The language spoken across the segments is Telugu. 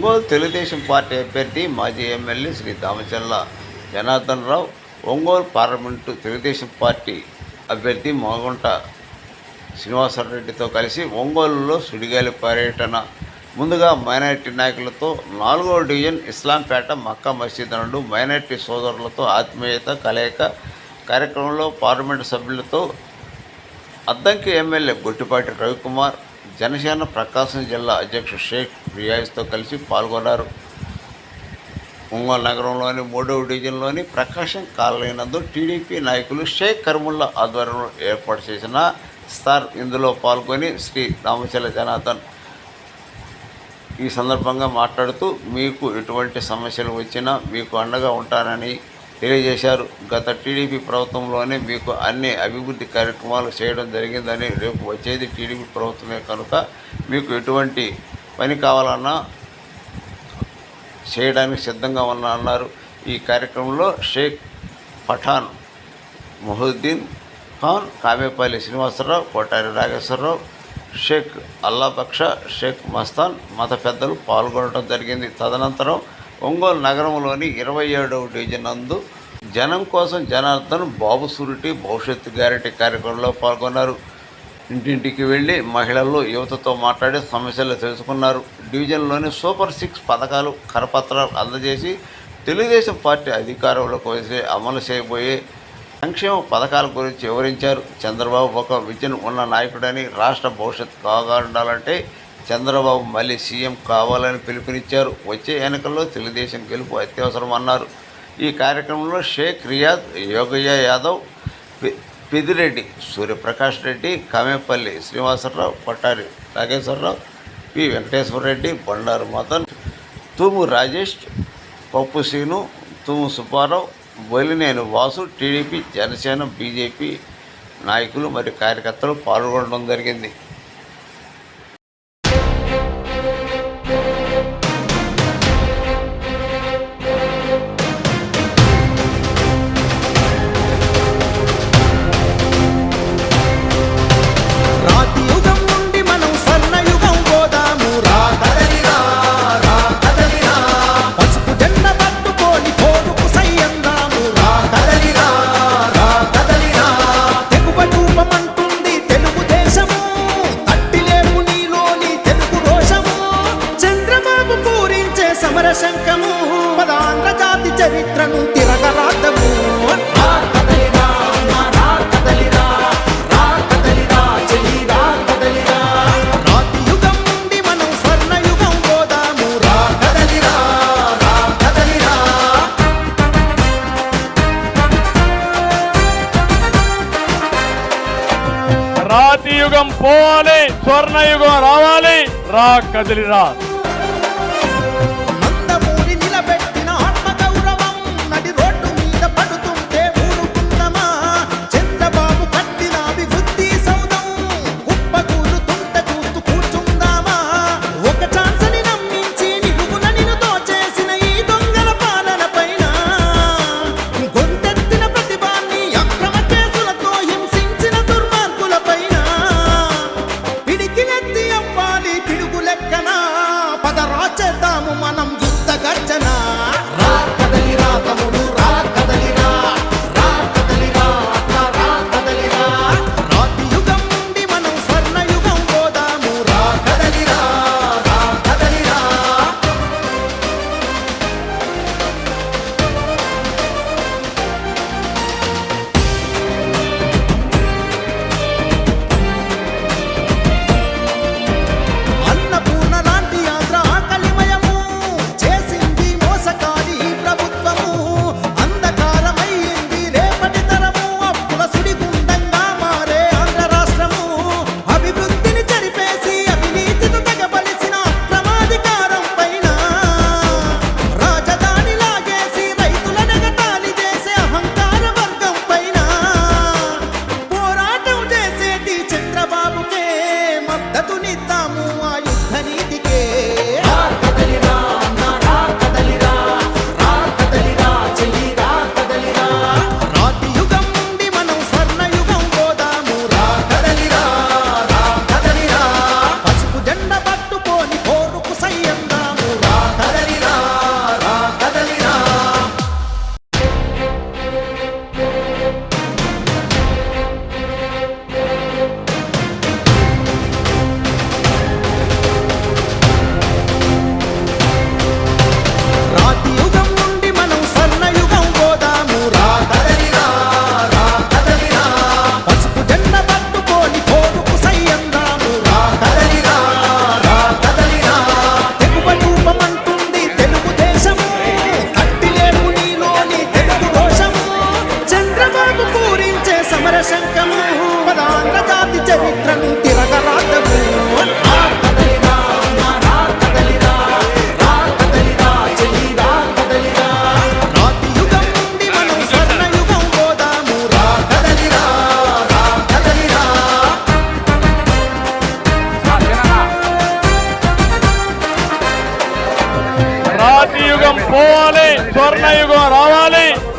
ఒంగోలు తెలుగుదేశం పార్టీ అభ్యర్థి మాజీ MLA Shri Damacharla Janardhan Rao, Ongole parliament Telugu Desam party అభ్యర్థి మోగంట శ్రీనివాసరెడ్డితో కలిసి ఒంగోలులో సుడిగాలి పర్యటన. ముందుగా మైనారిటీ నాయకులతో 4వ డివిజన్ ఇస్లాంపేట మక్కా మసీద్ నందు మైనారిటీ సోదరులతో ఆత్మీయత కలయిక కార్యక్రమంలో పార్లమెంటు సభ్యులతో అద్దంకి ఎమ్మెల్యే గొట్టిపాటి రవికుమార్, జనసేన ప్రకాశం జిల్లా అధ్యక్షుడు షేక్ రియాజ్తో కలిసి పాల్గొన్నారు. ఒంగోలు నగరంలోని 3వ డివిజన్లోని ప్రకాశం కాలనీ నందు టీడీపీ నాయకులు షేక్ కర్ముల్లా ఆధ్వర్యంలో ఏర్పాటు చేసిన ఇఫ్తార్ ఇందులో పాల్గొని శ్రీ దామచర్ల జనార్దన్ ఈ సందర్భంగా మాట్లాడుతూ మీకు ఎటువంటి సమస్యలు వచ్చినా మీకు అండగా ఉంటానని తెలియజేశారు. గత టీడీపీ ప్రభుత్వంలోనే మీకు అన్ని అభివృద్ధి కార్యక్రమాలు చేయడం జరిగిందని, రేపు వచ్చేది టీడీపీ ప్రభుత్వమే కనుక మీకు ఎటువంటి పని కావాలన్నా చేయడానికి సిద్ధంగా ఉన్నా అన్నారు. ఈ కార్యక్రమంలో షేక్ పఠాన్ మొహుద్దీన్ ఖాన్, కామేపల్లి శ్రీనివాసరావు, కోటారి నాగేశ్వరరావు, షేక్ అల్లాబక్ష, షేక్ మస్తాన్ మత పెద్దలు పాల్గొనడం జరిగింది. తదనంతరం ఒంగోలు నగరంలోని 27వ డివిజన్ నందు జనం కోసం జనార్దన్ బాబు సూరిటీ భవిష్యత్తు గ్యారెంటీ కార్యక్రమంలో పాల్గొన్నారు. ఇంటింటికి వెళ్ళి మహిళలు యువతతో మాట్లాడి సమస్యలు తెలుసుకున్నారు. డివిజన్లోని సూపర్ 6 పథకాలు కరపత్రాలు అందజేసి తెలుగుదేశం పార్టీ అధికారంలోకి వచ్చి అమలు చేయబోయే సంక్షేమ పథకాల గురించి వివరించారు. చంద్రబాబు ఒక విజన్ ఉన్న నాయకుడని, రాష్ట్ర భవిష్యత్తు కాపాడాలంటే చంద్రబాబు మళ్ళీ సీఎం కావాలని పిలుపునిచ్చారు. వచ్చే ఎన్నికల్లో తెలుగుదేశం గెలుపు అత్యవసరం అన్నారు. ఈ కార్యక్రమంలో షేక్ రియాజ్, యోగయ్య యాదవ్, పెదిరెడ్డి, సూర్యప్రకాష్ రెడ్డి, కామేపల్లి శ్రీనివాసరావు, కొట్టారి నాగేశ్వరరావు, పి వెంకటేశ్వరరెడ్డి, బండారు మదన్, తూము రాజేష్, పప్పు సీను, తూము సుబ్బారావు, బొలినేని వాసు, టీడీపీ, జనసేన, బీజేపీ నాయకులు మరియు కార్యకర్తలు పాల్గొనడం జరిగింది. శంఖము పదాంధ్ర జాతి చరిత్రను తిరగరాద్దము. రాతి యుగం నుండి మనం స్వర్ణయుగం పోదాము. రాతి యుగం పోవాలి, స్వర్ణయుగం రావాలి, రా కదిలిరా. పిడుగులెక్కనా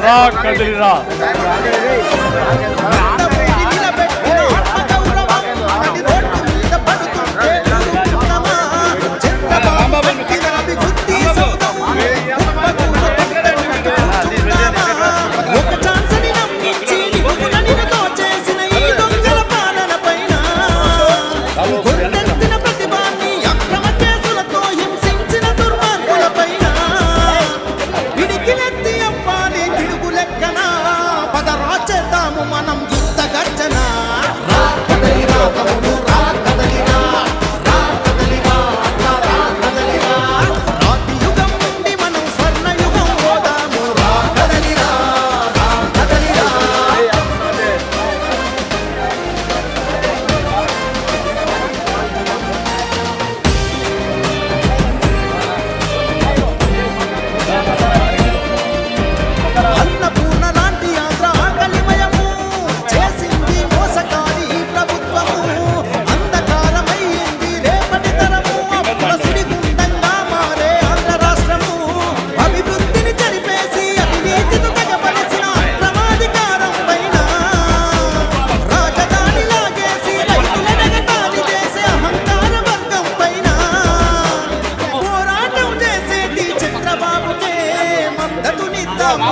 రా కదిలిరా. నిలబెట్టిన ఆత్మగౌరవం అది రోడ్డు మీద పడుతుంటే ఊరుకున్నామా? చంద్రబాబు పెట్టిన అభివృద్ధి సౌధం ఒక ఛాన్స్ని నమ్మించి నిపుణులని దోచేసిన ఈ దొంగల పాలన పైన గొంతెత్తిన ప్రతిభాన్ని అక్రమ కేసులతో హింసించిన దుర్మార్గుల పైన పిడికిలెత్తి అవ్వాలి పిడుగు లెక్కన పదరా చేద్దాము మనం యుద్ధ గర్జన. రా కదలిరా తమ్ముడు, రా కదలిరా, రా కదలిరా, రా కదలిరా. రాతి యుగం నుండి మనం స్వర్ణ యుగం పోదాము. రా కదలిరా, రా కదలిరా. అన్నపూర్ణ లాంటి ఆంధ్ర ఆకలిమయము చేసింది మోసకారి ఈ ప్రభుత్వము. అంధకారమయ్యింది రేపటి తరము, అప్పుల సుడిగుండంగా మారే ఆంధ్ర రాష్ట్రము. అభివృద్ధిని చెరిపేసి అవినీతితో తెగబలిసిన అక్రమాధికారం పైన రాజధాని లాగేసి రైతుల వెగటాన్ని చేసే అహంకార వర్గం పైన పోరాటం చేసేటి చంద్రబాబుకే మద్దతునిద్దాము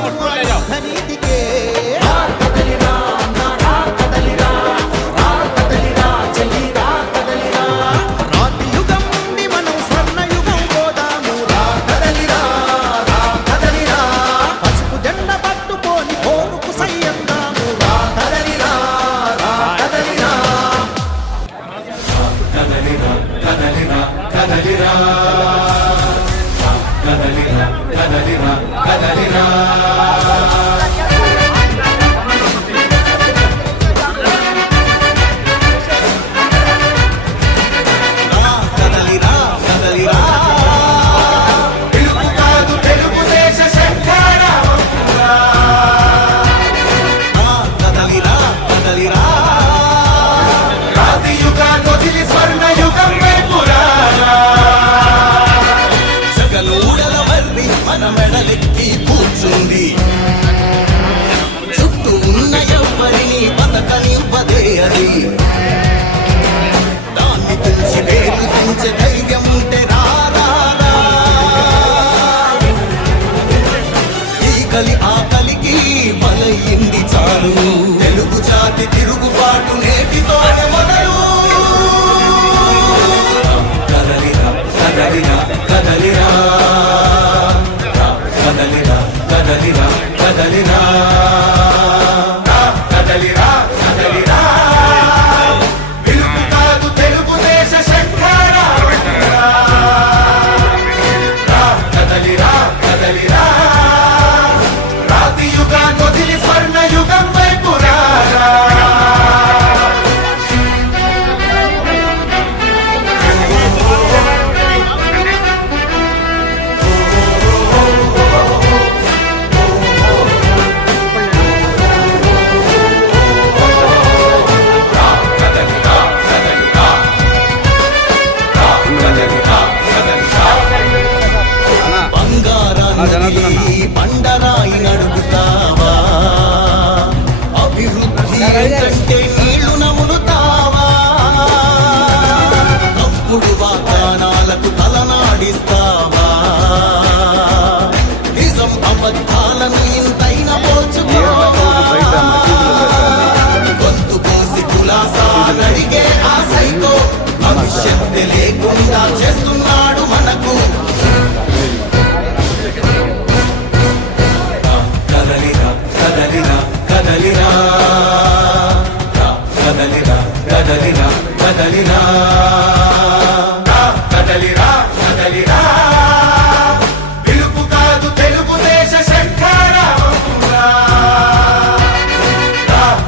ధనీతికే. రా కదలిరా, రా కదలిరా, రా కదలిరా, చెల్లి రా కదలిరా. రాతి యుగం నుండి మనం స్వర్ణ యుగం పోదాము. రా కదలిరా, రా కదలిరా. పసుపు జెండ పట్టుకొని పోరుకు సయ్యందాము. రా కదలిరా, రా కదలిరా. కదలిరా, కదలిరా. పిలుపు కాదు తెలుగుదేశ శంఖారావంగా. కదలిరా, కదలిరా. రాతి యుగాన్ని వదిలి స్వర్ణ యుగం వైపు రారా. జగలూడల వర్రి మన మెడలెక్కి కూర్చుంది. చుట్టూ ఉన్న ఎవ్వరిని బతకనివ్వదే అది. దాన్ని తుంచి వేలు తుంచే ధైర్యం ఉంటే రారా. ఈ కలి ఆకలికి బలయింది చాలు. తెలుగు జాతి తిరుగుబాటు నేటితోనే మొదలు. కదలిరా, కదలిరా, కదలిరా. కదలిరా, కదలిరా, కదలిరా. కదలిరా, కదలిరా. పిలుపు కాదు తెలుగుదేశ శంఖారావంగా. రా కదలిరా, కదలిరా. రాతి యుగాన్ని వదిలి స్వర్ణ యుగం వైపు రారా. బంగారాన్ని బండరాయి నడుగుతావా? అభివృద్ధి కంటే నీళ్లు నములుతావా? తప్పుడు వాగ్దానాలకు తలనాడిస్తావా? నిజం అబద్ధాలను ఇంతైనా పోల్చుకోవా? గొంతు కోసి కులాసా అడిగే ఆ సైకో భవిష్యత్తు లేకుండా చేస్తున్నాడు మనకు. కదలిరా, కదలిరా, కదలిరా. కదలిరా, కదలిరా, కదలిరా. కదలిరా, కదలిరా. పిలుపు కాదు తెలుగుదేశ శంఖారావంగా.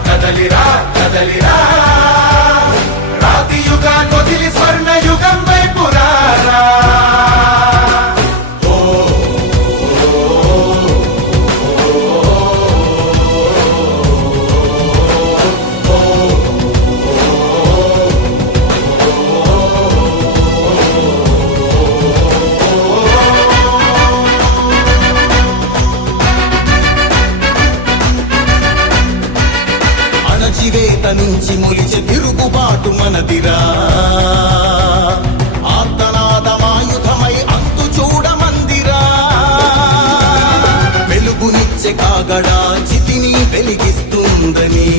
కదలిరా, కదలిరా. రాతి యుగాన్ని వదిలి స్వర్ణ యుగం వైపు రారా. అణచివేత నుంచి మొలిచే తిరుగుబాటు మనదిరా. ఆర్తనాదమాయుధమై అంతు చూడమందిరా. వెలుగునిచ్చే కాగడా చితిని వెలిగిస్తుందని,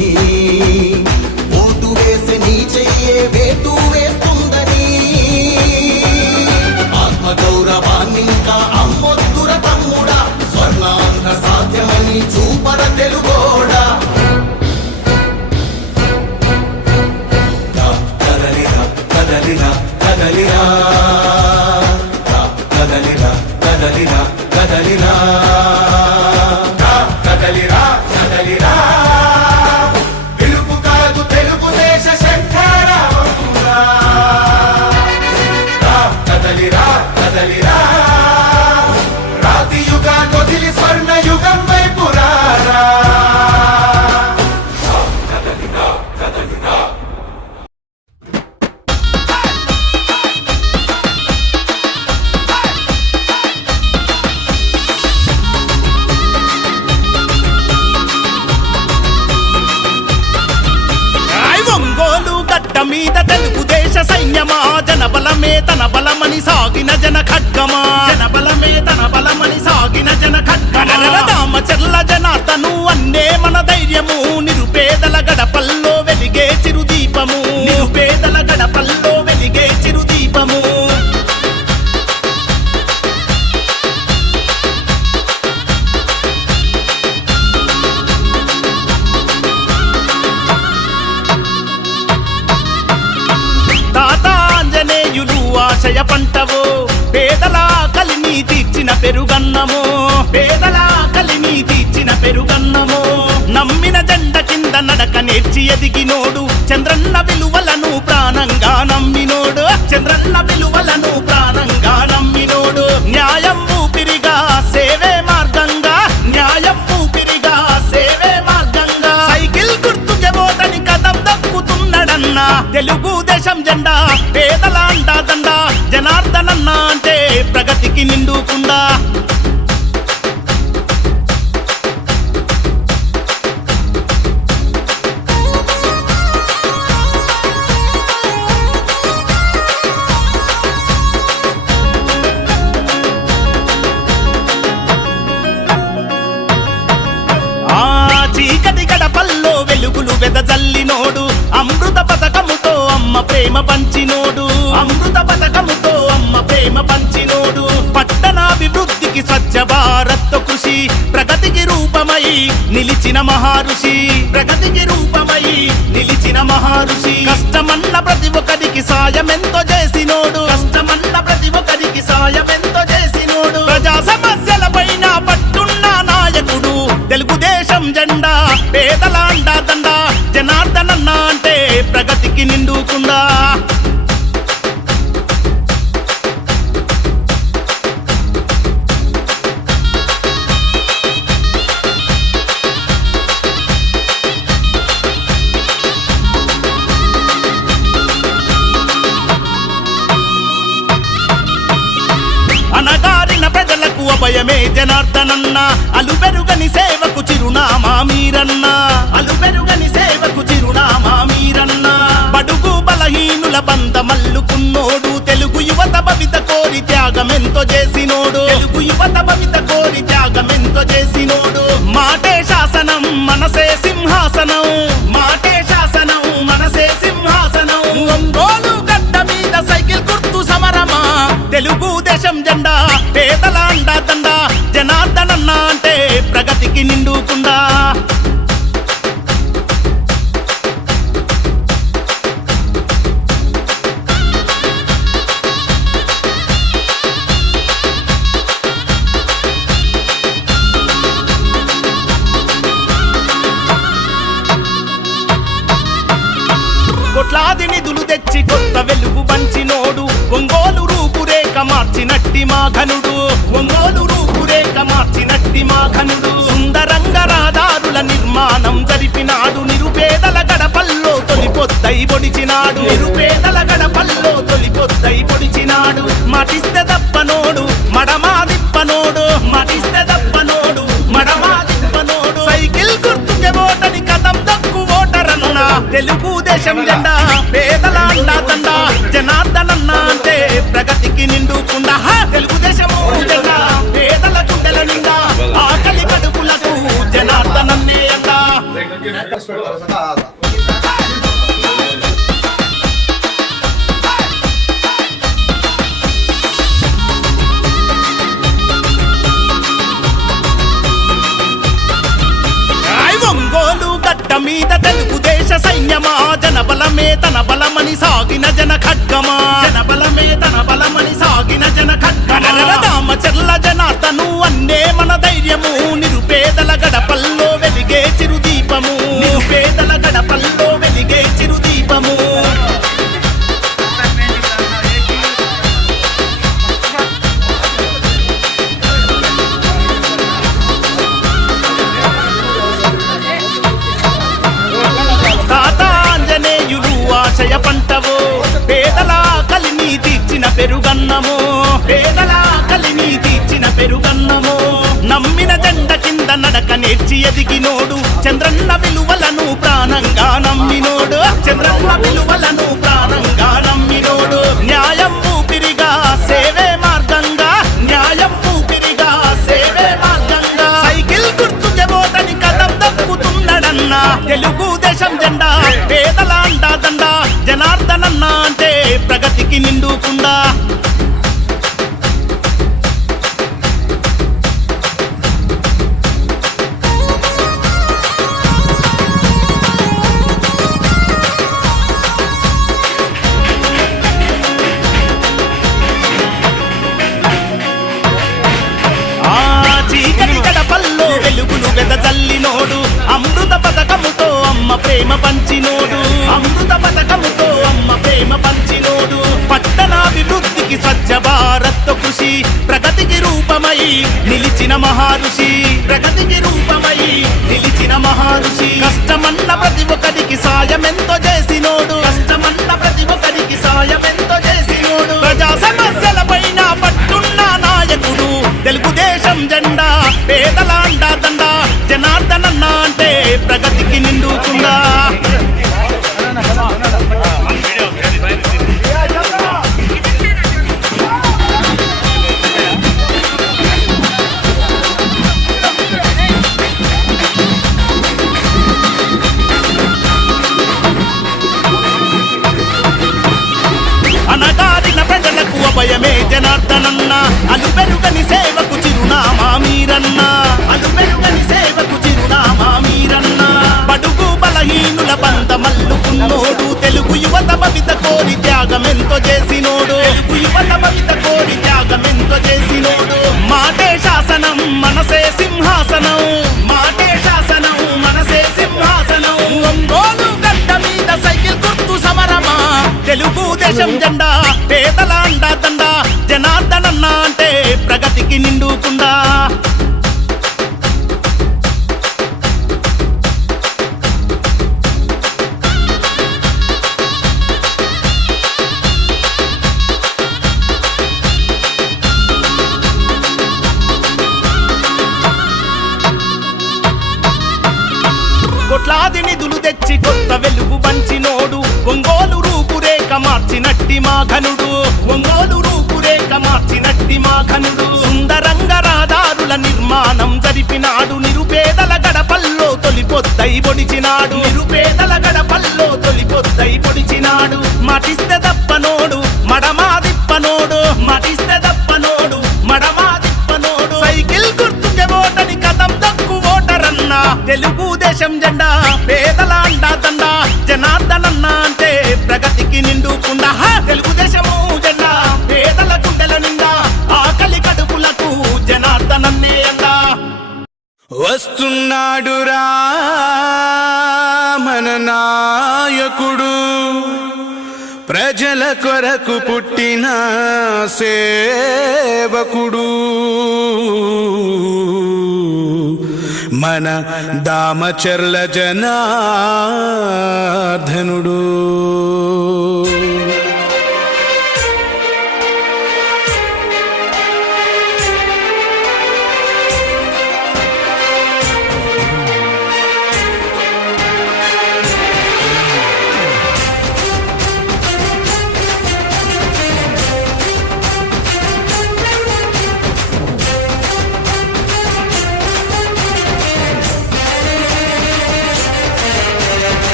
ఓటు వేసే నీ చెయ్యే వేటు వేస్తుందని, ఆత్మగౌరవాన్నింకా అమ్మొద్దుర తమ్ముడా, స్వర్ణాంధ్ర సాధ్యమని చూపర తెలుగోడా. కదలిరా కదలిరా కదలిరా కదలిరా కదలిరా కదలిరా కదలిరా కదలిరా. పిలుపు కాదు తెలుగుదేశ శంఖారావంగా. కదలిరా కదలిరా. రాతి యుగాన్ని వదిలి స్వర్ణ యుగం వైపు రారా. కదలిరా కదలిరా. ఒంగోలు గడ్డ మీద తెలుగుదేశ సైన్యమా, జనబలమే తన బలమని సాగిన జన ఖడ్గమా, జనబలమే తన బలమని సాగిన జన ఖడ్గమా. రామచర్ల జనార్దను అన్నే మన ధైర్యము, నిరుపేదల గడపల్లో వెలిగే చిరుదీపము, నిరుపేదల గడపల్లో వెలిగే చిరుదీపము. ఆశయ పంటవో, పేదల కలిని తీర్చిన పెరుగన్నమో, పేదల కలిని తీర్చిన పెరుగన్నమో. నమ్మిన జెండ కింద నడక నేర్చి ఎదిగినోడు, చంద్రన్న విలువలను ప్రాణంగా నమ్మినోడు, చంద్రన్న విలువలను ప్రాణంగా నమ్మినోడు. న్యాయం ఊపిరిగా సేవే మార్గంగా, న్యాయం ఊపిరిగా సేవే మార్గంగా. సైకిల్ గుర్తుకే ఓటని కదం దక్కుతున్నాడన్నా, తెలుగుదేశం జెండా పేదల అండాదండ, జనార్దనన్న అంటే ప్రగతికి నిండుకుండా. చీకటి గడపల్లో వెలుగులు వెదజల్లినోడు, అమృత పథకముతో అమ్మ ప్రేమ పంచినోడు, అమృత పథకముతో అమ్మ ప్రేమ పంచినోడు. పట్టణాభివృద్ధికి స్వచ్ఛ భారత్ కృషి, ప్రగతికి రూపమై నిలిచిన మహారుషి, ప్రగతికి రూపమై నిలిచిన మహారుషి. కష్టమన్న ప్రతి ఒక్కరికి సాయమెంతో చేసినోడు, కష్టమన్న ప్రతి ఒక్కరికి సాయమెంతో చేసినోడు. ప్రజా సమస్యల పైన పట్టున్న నాయకుడు, తెలుగుదేశం జెండా పేదల అండాదండ, జనార్దనన్న అంటే ప్రగతికి నిండుకుండా. అనగారిన ప్రజలకు అభయమే జనార్దనన్న, అలుబెరుగని సేవకు చిరునామా మీరన్న, అలుబెరుగని సేవకు చిరునామా మీరన్న. బడుగు బలహీనుల బంధమల్లుకున్నోడు, తెలుగు యువత భవిత కోరి త్యాగమెంతో చేసినోడు, తెలుగు యువత భవిత కోరి త్యాగమెంతో చేసినోడు. మాటే శాసనం మనసే సింహాసనం, మాటే శాసనం మనసే సింహాసనం. ఒంగోలు గడ్డ మీద సైకిల్ గుర్తు సమరమా, తెలుగుదేశం జెండా పేదల అండాదండ, జనార్దనన్న అంటే ప్రగతికి నిండుకుండా. కోట్లాది నిధులు తెచ్చి కొత్త వెలుగు పంచినోడు, ఒంగోలు రూపురేఖ మార్చినట్టి మా ఘనుడు, ఒంగోలు రూపురేఖ మార్చినట్టి మా ఘనుడు. సుందరంగ రహదారుల నిర్మాణం జరిపినాడు, నిరుపేదల గడపల్లో తొలిపొద్దై పొడిచినాడు, నిరుపేదల గడపల్లో తొలిపొద్దై పొడిచినాడు. మటిస్తే దప్పనోడు మడమా దిప్పనోడు, మటిస్తే దప్పనోడు మడమా దిప్పనోడు. సైకిల్ గుర్తుకే ఓటని కదం దక్కు ఓటరన్న, తెలుగుదేశం జెండా పేదల అండాదండ జనార్దనన్న అంటే ప్రగతికి నిండుకుండా తెలుగుదేశం జెండా పేదల గుండెల నిండా ఆకలి కడుపులకు జనార్దనన్నే అండా. ఒంగోలు గడ్డ మీద తెలుగుదేశ సైన్యమా జనబలమే తన బలమని సాగిన జన ఖడ్గమా జనబలమే తన బలమని సాగిన జన ఖడ్గమా జనార్దను అన్నే మన ధైర్యము నిరుపేదల గడపల్లో వెలిగే చిరుదీపము నిరుపేదల గడపల్లో వెలిగే చిరుదీపము. ఆశయ పంటవో పేదల కలిని తీర్చిన పెరుగన్నము పేదల కలిని తీర్చిన పెరుగన్నము నమ్మిన జెండ కింద నడక నేర్చి ఎదిగినోడు చంద్రన్న విలువలను ప్రాణంగా నమ్మినోడు చంద్రన్న విలువలను ప్రాణంగా నమ్మినోడు న్యాయం ఊపిరిగా సేవే మార్గంగా న్యాయం ఊపిరిగా సేవే మార్గంగా సైకిల్ గుర్తుకే ఓటని కదం దక్కుతున్నాడన్న తెలుగుదేశం జెండా పేదల అండాదండ జనార్దనన్న అంటే ప్రగతికి నిండుకుండా. చీకటి గడపల్లో వెలుగులు వెదజల్లినోడు అమృత పథకముతో అమ్మ ప్రేమ పంచినోడు అమృత పథకముతో అమ్మ ప్రేమ పంచినోడు పట్టణాభివృద్ధికి స్వచ్ఛ భారత్ కృషి ప్రగతికి రూపమై నిలిచిన మహారుషి ప్రగతికి రూపమై నిలిచిన మహారుషి కష్టమన్న ప్రతి ఒక్కరికి సాయమెంతో చేసినోడు కష్టమన్న ప్రతి ఒక్కరికి సాయమెంతో చేసినోడు ప్రజా సమస్యల పైన పట్టున్న నాయకుడు తెలుగుదేశం జెండా పేదల అండాదండ జనార్దనన్న అంటే ప్రగతికి నిండుకుండా. అనగారిన ప్రజలకు అభయమే జనార్దనన్న అలుపెరుగని సేవకు చిరునామా మీరన్న అలుపెరుగని సేవకు చిరునామా మీరన్న బడుగు బలహీనుల బంధమల్లుకున్నోడు తెలుగు యువత భవిత కోరి త్యాగమెంతో చేసినోడు తెలుగు యువత భవిత కోరి త్యాగమెంతో చేసినోడు మాటే శాసనం మనసే సింహాసనం మాటే శాసనం మనసే సింహాసనం ఒంగోలు గడ్డ మీద సైకిల్ గుర్తు సమరమా తెలుగుదేశం జెండా పేదల అండాదండ జనార్దనన్న అంటే ప్రగతికి నిండుకుండా. కోట్లాది నిధులు తెచ్చి కొత్త వెలుగు పంచినోడు ఒంగోలు రూపురేఖ మార్చినట్టి మా ఘనుడు ఒంగోలు రూపురేఖ మార్చినట్టి మా ఘనుడు సుందరంగ రహదారుల నిర్మాణం జరిపినాడు నిరుపేదల గడపల్లో తొలిపొద్దై పొడిచినాడు నిరుపేదల గడపల్లో తొలిపొద్దై పొడిచినాడు మాటిస్తే దప్పనోడు మడమా దిప్పనోడు మాటిస్తే దప్పనోడు మడమా దిప్పనోడు సైకిల్ గుర్తుకే ఓటని కదం దక్కు ఓటరన్న తెలుగుదేశం జెండా పేదల అండాదండ జనార్దనన్న అంటే ప్రగతికి నిండుకుండా తెలుగుదేశము జెండా పేదల గుండెల నిండా ఆకలి కడుపులకు జనార్దనన్నే అండా. వస్తున్నాడురా మన నాయకుడు ప్రజల కొరకు పుట్టిన సేవకుడు మన దామచర్ల జనార్దనుడు.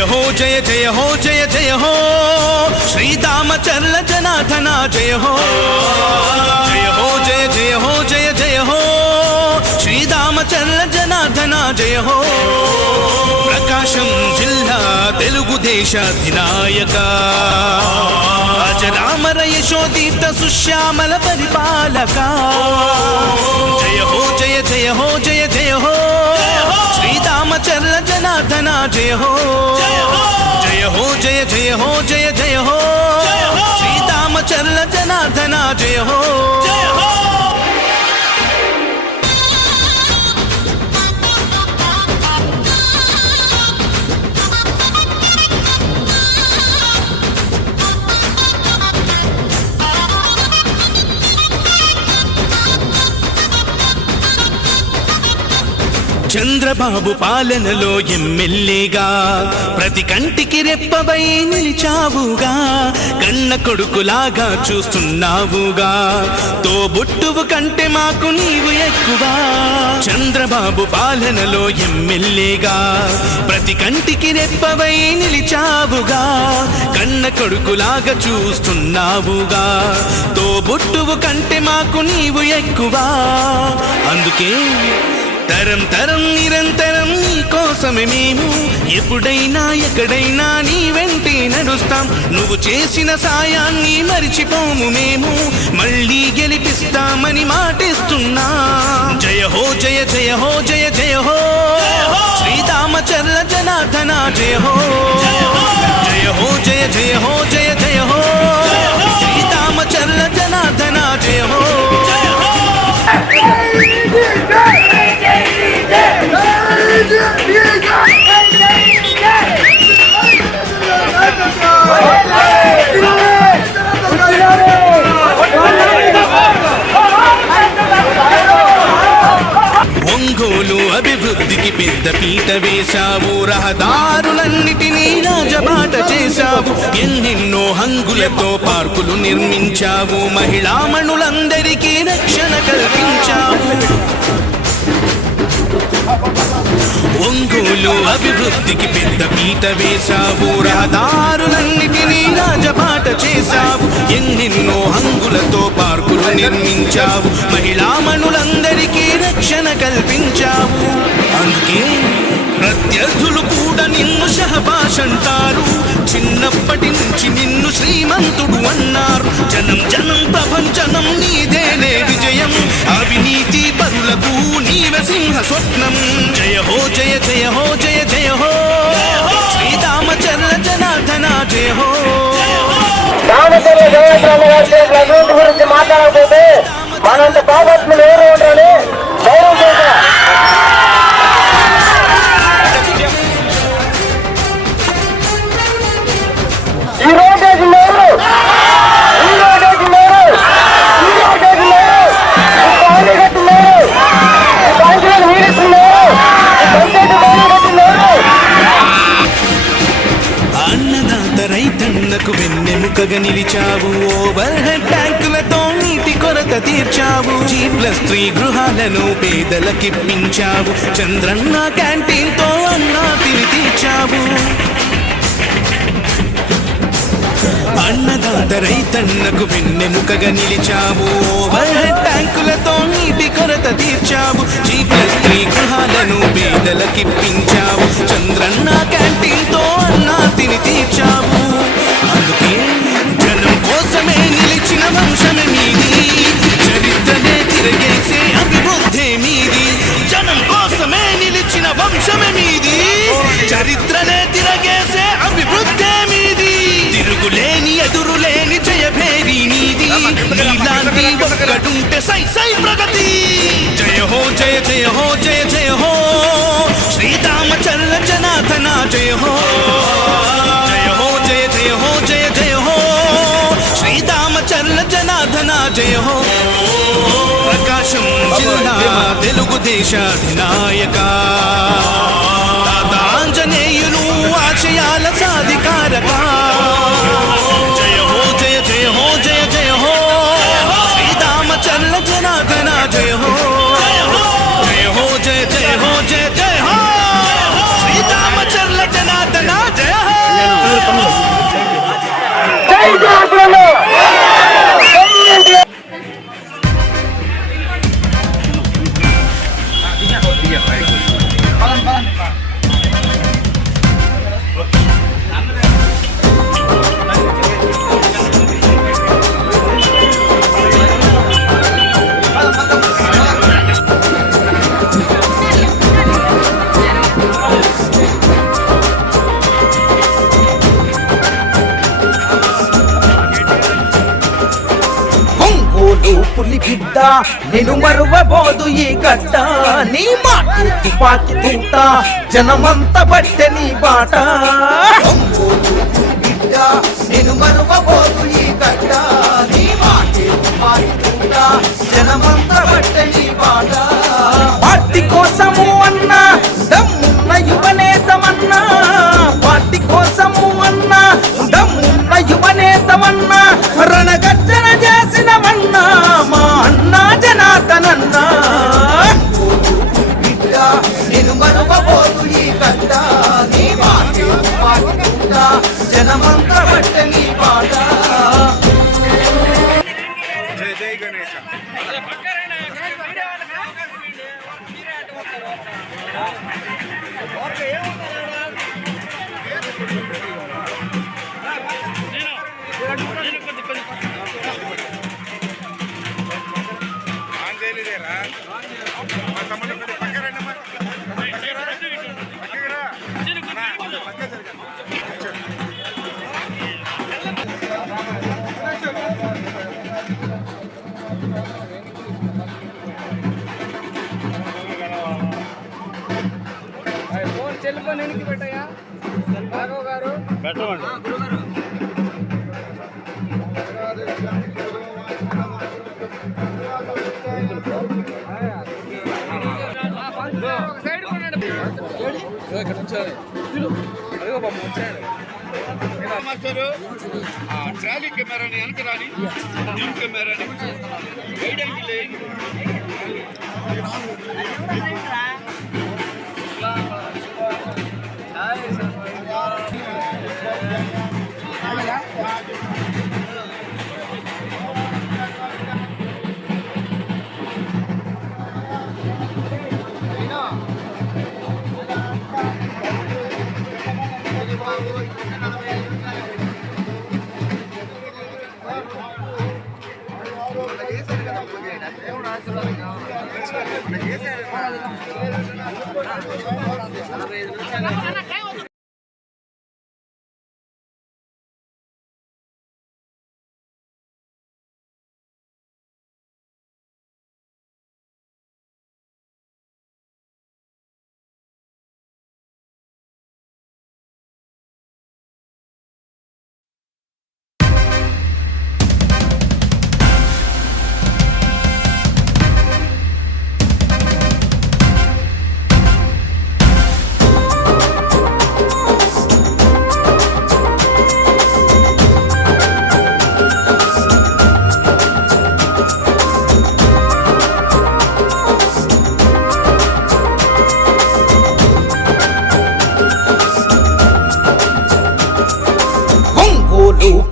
జయ హో జయ జయ హో జయ జయ హో శ్రీరామచంద్ర జనార్దన జయ హో జయ హో జయ జయ హో జయ జయ హో శ్రీరామచంద్ర జనార్దన జయ హో ప్రకాశం జిల్లా తెలుగుదేశ అధినాయక అజరామర యశోదీప్త సుశ్యామల పరిపాలక జయ హో జయ జయ హో జయ జయ హో శ్రీరామచంద్ర జనార్దన జయ హో జయ హో జయ జయ హో జయ జయ హో శ్రీరామచంద్ర జనార్దన జయ హో చంద్రబాబు పాలనలో ఎమ్మెల్యేగా ప్రతి కంటికి రెప్పవై నిలిచావుగా కన్న కొడుకులాగా చూస్తున్నావుగా తోబుట్టువు కంటే మాకు నీవు ఎక్కువ చంద్రబాబు పాలనలో ఎమ్మెల్యేగా ప్రతి కంటికి రెప్పవై నిలిచావుగా కన్న కొడుకులాగా చూస్తున్నావుగా తోబుట్టువు కంటే మాకు నీవు ఎక్కువ అందుకే తరం తరం నిరంతరం నీ కోసమే మేము ఎప్పుడైనా ఎక్కడైనా నీ వెంటే నడుస్తాం నువ్వు చేసిన సాయాన్ని మరిచిపోము మేము మళ్ళీ గెలిపిస్తామని మాటిస్తున్నా జయ హో జయ జయ హో జయ జయ హో శ్రీరామచంద్ర జనార్దన జయ హో జయ హో జయ జయ హో జయ జయ హో శ్రీరామచంద్ర జనార్దన జయ హో ఒంగోలు అభివృద్ధికి పెద్ద పీట వేశావు రహదారులన్నిటినీ రాజబాట చేశావు ఎన్నెన్నో హంగులతో పార్కులు నిర్మించావు మహిళామణులందరికీ రక్షణ కల్పించావు ఒంగోలు అభివృద్ధికి పెద్ద పీట వేశావు రహదారులన్నిటినీ రాజబాట చేశావు ఎన్నెన్నో హంగులతో పార్కులు నిర్మించావు మహిళామణులందరికీ రక్షణ కల్పించావు అందుకే ప్రత్యర్థులు కూడా నిన్ను షహబాష్ అంటారు చిన్నప్పటి నుంచి నిన్ను శ్రీమంతుడు అన్నారు జనం జనం ప్రపంచనం నీదేలే విజయం అవినీతి పరులకు నీవే సింహ స్వప్నం జయ హో జయ జయ హో జయ జయ హో శ్రీరామచంద్ర జనార్దన జయ హో రామచంద్ర జయరామ గారి అభివృద్ధి గురించి మాట్లాడకపోతే మనంత పాపత్ములు ఎవరు ఉంటారని గౌరవం చేశారు. ఈ రోడ్ వేసినారు ఈ రోడ్ వేసినారు ఈ రోడ్ వేసినారు పాలు కట్టినారు బ్యాంకులను వీడిస్తున్నారు పంచాయతీ బాగా కట్టినారు. అన్నదాత రైతన్నకు వెన్నెముకగా నిలిచావు ఓవర్ హెడ్ ట్యాంకులతో నీటి కొరత తీర్చావు G+3 గృహాలను పేదలకిప్పించావు చంద్రన్న క్యాంటీన్ తో అన్నా తిని తీర్చావు అన్నదాత రైతన్నకు వెన్నెముకగా నిలిచావు ఓవర్ హెడ్ ట్యాంకులతో నీటి కొరత తీర్చావు G+3 గృహాలను పేదలకిప్పించావు చంద్రన్న క్యాంటీన్ తో అన్నా తిని తీర్చావు అందుకే జనం కోసమే నిలిచిన వంశమే మీది చరిత్రనే తిరగేసే అభివృద్ధి మీది జనం కోసమే నిలిచిన వంశమే మీది చరిత్రనే తిరగేసే అభివృద్ధి మీది తిరుగులేని ఎదురులేని జయభేరి నీది నీలాంటి ఒక్కడుంటే సై సై ప్రగతి జయ హో జయ జయ హో జయ జయ హో శ్రీరామచంద్ర జనార్దన జయ హో జయ హో జయ జయ హో జయ జయ హో శ్రీరామచంద్ర జనార్దన జయ హో ప్రకాశం జిల్లా తెలుగుదేశ అధినాయక ఆంజనేయులు ఆశయాల సాధికారక జయ హో జయ జయ హో జయ జయ హో శ్రీరామచంద్ర జనార్దన జయ హో జయ హో జయ జయ హో జయ జయ హో శ్రీరామచంద్ర జనార్దన జయ ఒంగోలు పులి బిడ్డ నేను మరువబోదు ఈ గడ్డ నీ మాట తుపాకి తూట జనమంతా బట్టె నీ బాట ఒంగోలు పులి బిడ్డ నేను మరువబోదు ఈ గడ్డ నీ మాట తుపాకి తూట జనమంతా బట్టె నీ బాట పార్టీ కోసము అన్నా దమ్మున్న యువనేతమన్నా పార్టీ కోసము అన్నా దమ్మున్న యువనేతమన్నా రణగర్జన చేసినవన్నా మా అన్నా జనార్దనన్నా బిడ్డ నేను మరువబోదు ఈ గడ్డ నీ మాట జనమంతా బట్టె నీ బాట పెట్టమండి. ట్రాలీ కెమెరాని వెనక రాని టీమ్ కెమెరాని వేయడానికి లేదు.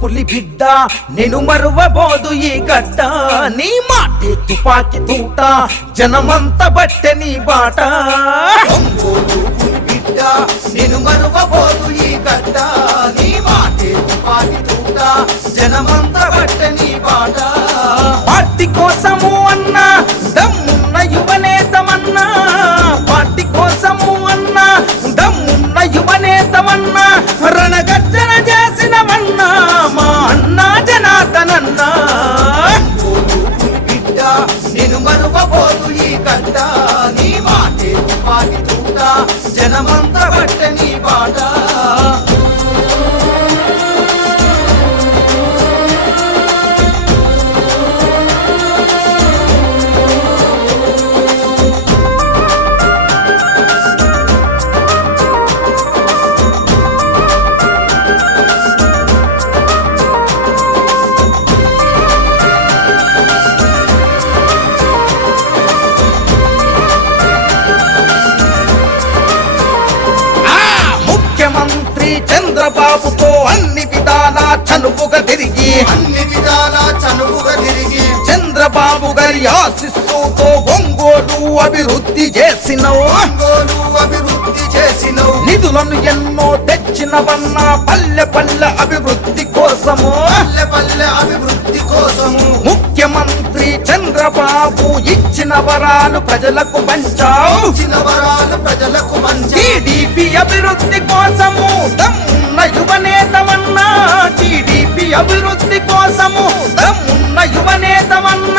పులి బిడ్డ నేను మరువబోదు ఈ గడ్డ నీ మాటే తుపాకి తూట జనమంతా బట్టె నీ బాట ఒంగోలు పులి బిడ్డ నేను మరువబోదు ఈ గడ్డ నీ మాటే తుపాకి తూట జనమంతా బట్టె నీ బాట పార్టీ కోసము అన్నా దమ్మున్న యువనేతమన్నా పార్టీ కోసము అన్నా దమ్మున్న యువనేతమన్నా రణగర్జన చేసినవన్నా మా అన్నా జనార్దనన్నా బిడ్డ నేను మరువబోదు ఈ గడ్డ నీ మాటే తుపాకి తూట జనమంతా బట్టె నీ బాట చంద్రబాబుతో అన్ని విధాలా చనువుగా తిరిగి చంద్రబాబు గారి ఆశీస్సుతో ఒంగోలు అభివృద్ధి చేసినవు నిధులను ఎన్నో తెచ్చినవన్నా పల్లె పల్లె అభివృద్ధి కోసము ముఖ్యమంత్రి చంద్రబాబు ఇచ్చిన వరాలు ప్రజలకు పంచావు టీడీపీ అభివృద్ధి కోసము దమ్మున్న యువనేతమన్నా టీడీపీ అభివృద్ధి కోసము దమ్మున్న యువనేతమన్నా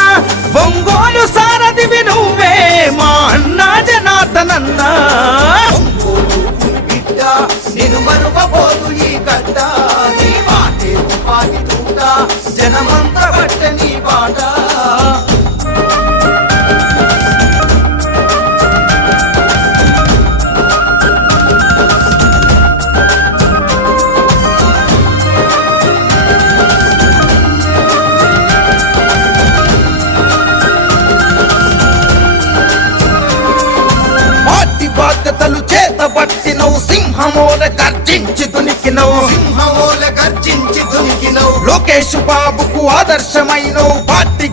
చేత పట్టినవు సింహమోల గర్జించి దునికినవు సింహమోల గర్జించి దునికినవు లోకేష్ బాబుకు ఆదర్శమైనవు పార్టీ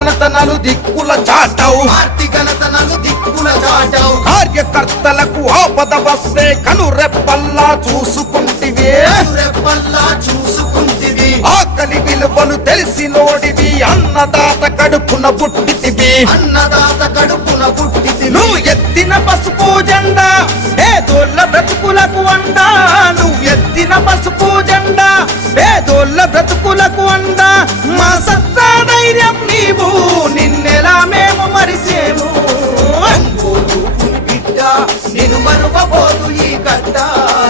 ఘనతనలు దిక్కుల చాటవు పార్టీ ఘనతనలు దిక్కుల చాటావు కార్యకర్తలకు ఆపద వస్తే కనురెప్పల్లా చూసుకుంటివే రెప్పల్లా చూసుకుంటివి ఆకలి విలువలు తెలిసినోడివి అన్నదాత కడుపున పుట్టితివి అన్నదాత కడుపున పుట్టితివి నువ్వు ఎత్తిన పసుపు జెండా పేదోళ్ళ బ్రతుకులకు అండా నువ్వు ఎత్తిన పసుపు జెండా పేదోళ్ళ బ్రతుకులకు అండా మా సత్తా ధైర్యం నీవు నిన్నెలా మేము మరిసేము బిడ్డ నిన్ను మరువబోదు ఈ గడ్డ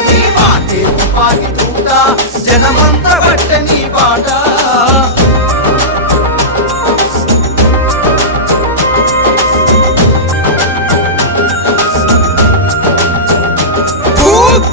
నీ మాటే తుపాకి తూట జనమంతా బట్ట నీ బాట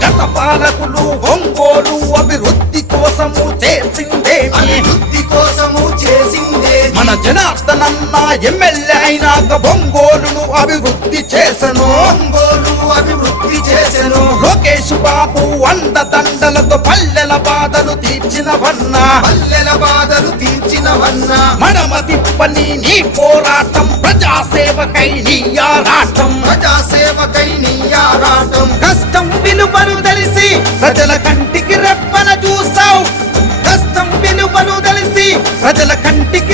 గత పాలకులు ఒంగోలు అభివృద్ధి కోసము చేసిందేమి అభివృద్ధి కోసము చేసిందే మన జనార్దనన్న ఎమ్మెల్యే అయినాక ఒంగోలును అభివృద్ధి చేసను ఒంగోలు అభివృద్ధి చేసెను లోకేష్ బాబు అండదండలతో పల్లెల బాధలు తీర్చినవన్నా పల్లెల బాధలు తీర్చినవన్నా మడమ తిప్పని నీ పోరాటం ప్రజాసేవకై నీ ఆరాటం ప్రజాసేవకై నీ ఆరాటం కష్టం విలువలు తెలిసి ప్రజల కంటికి రెప్పన చూసావు కష్టం విలువలు తెలిసి ప్రజల కంటికి